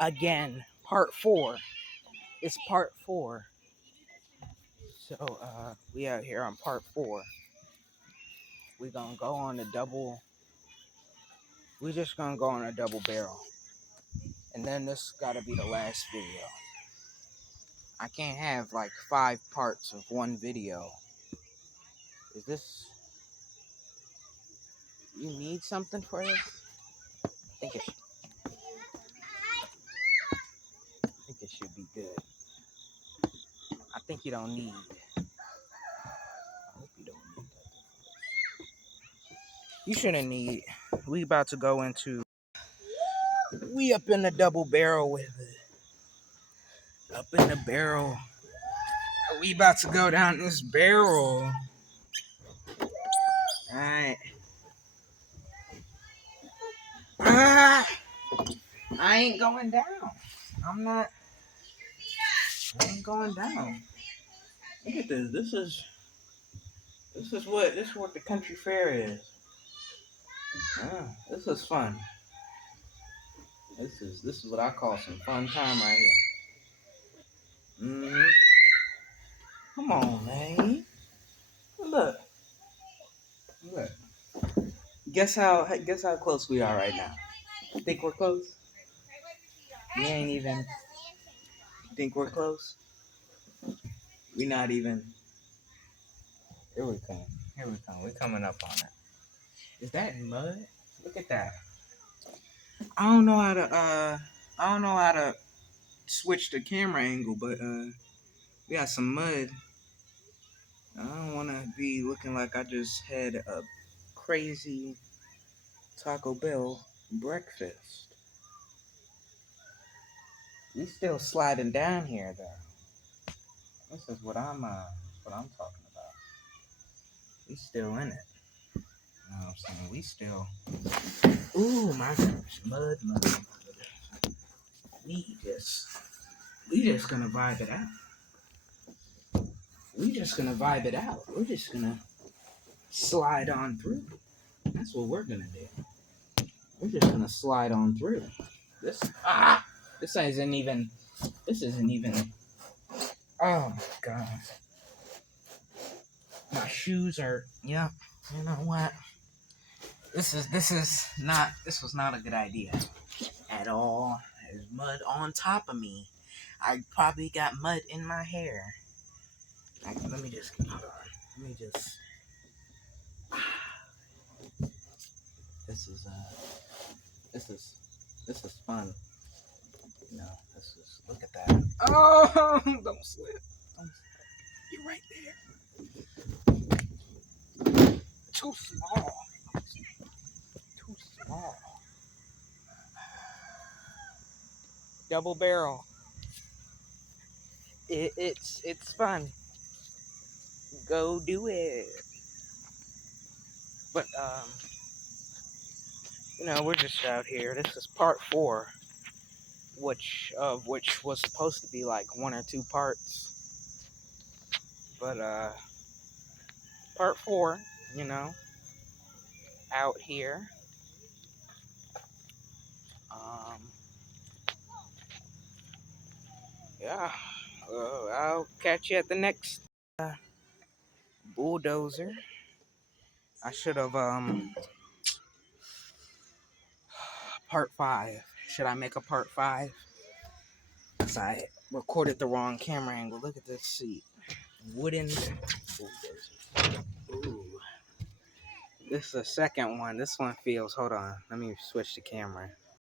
again, part 4. It's part 4. So we out here on part 4. We're gonna go on a double. We're just gonna go on a double barrel, and then this gotta be the last video. I can't have like 5 parts of one video. Is this? You need something for this? I think it should be good. I think you don't need. I hope you don't need that. You shouldn't need. We about to go into. We up in the double barrel with it. Up in the barrel. We about to go down this barrel. Alright. I ain't going down. I'm not. I ain't going down. Look at this. This is what the country fair is. This is fun. This is what I call some fun time right here. Come on, man. Look. Guess how close we are right now. Think we're close? We ain't even. Think we're close? We not even. Here we come. We're coming up on it. Is that mud? Look at that. I don't know how to switch the camera angle, but we got some mud. I don't want to be looking like I just had a crazy Taco Bell breakfast. We still sliding down here though. This is what I'm talking about. We still in it. You know what I'm saying? We still. Ooh my gosh, mud. We just gonna vibe it out. We're just gonna slide on through. That's what we're gonna do. We're just gonna slide on through. This isn't even. Oh my god. My shoes are. Yep. You know what? This was not a good idea at all. There's mud on top of me. I probably got mud in my hair. Let me just hold on. Let me just. This is fun. You know, look at that. Oh, don't slip. You're right there. Too small. Double barrel. It's fun. Go do it. But we're just out here. This is part 4, which was supposed to be like 1 or 2 parts. But part 4, out here. Yeah. I'll catch you at the next bulldozer. I should have part 5. Should I make a part 5? Because I recorded the wrong camera angle. Look at this seat. Wooden bulldozer. Ooh. This is the second one. This one feels. Hold on. Let me switch the camera.